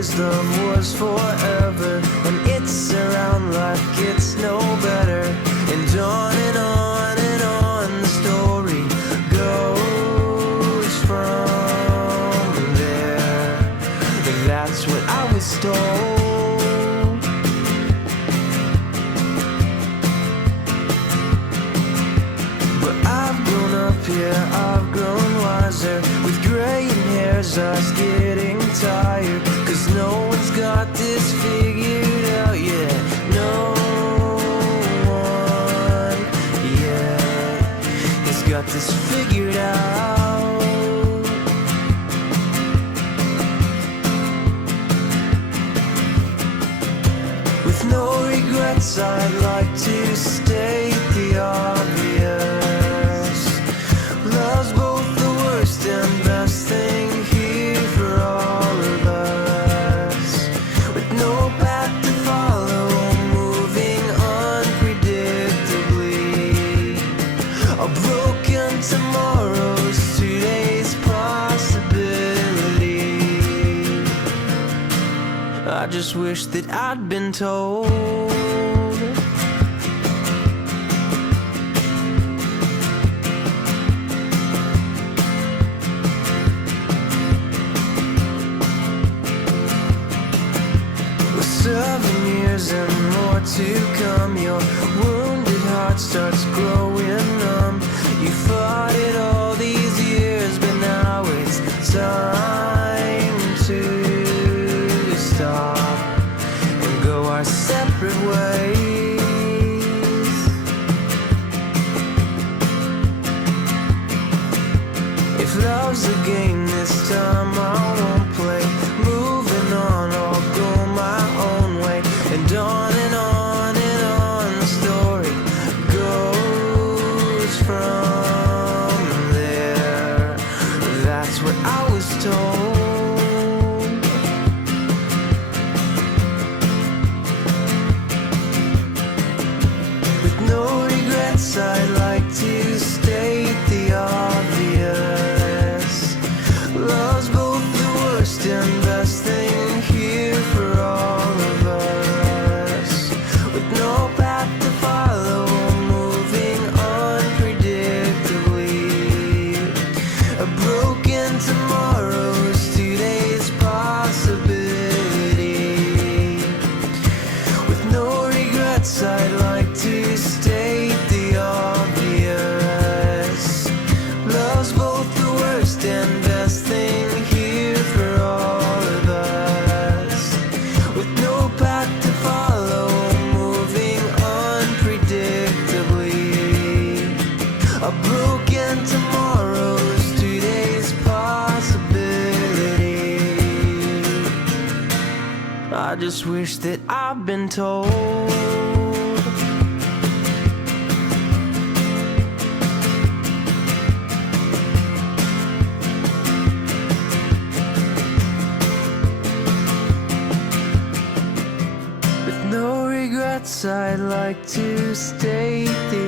days love was forever, and it's around like it's no better. And on and on and on the story goes from there. That's what I was told. But I've grown up, yeah, I've grown wiser. With gray and hairs, I was getting tired, 'cause no one's got this figured out yet. No one yet has got this figured out. With no regrets, I'd like to state the obvious. Love's both the worst and best thing here for all of us. With no path to follow, moving unpredictably. A broken tomorrow's today's possibility. I just wish that I'd been told. With 7 years and more to come, your wounded heart starts growing numb. You fought it all these years, but now it's time to stop and go our separate ways. If love's a game this time, I won't play. Moving on, I'll go my own way. And on and on and on the story goes from there. That's what I was told. With no regrets, I'd like to state the obvious. Love's both the worst and best thing here for all of us. With no path to follow, moving unpredictably. A broken tomorrow's today's possibility. With no regrets, I'd like to state the obvious. Love's both the worst and best thing here for all of us. With no path to follow, moving unpredictably. A broken tomorrow's today's possibility. I just wish that I'd been told. With no regrets, I'd like to state the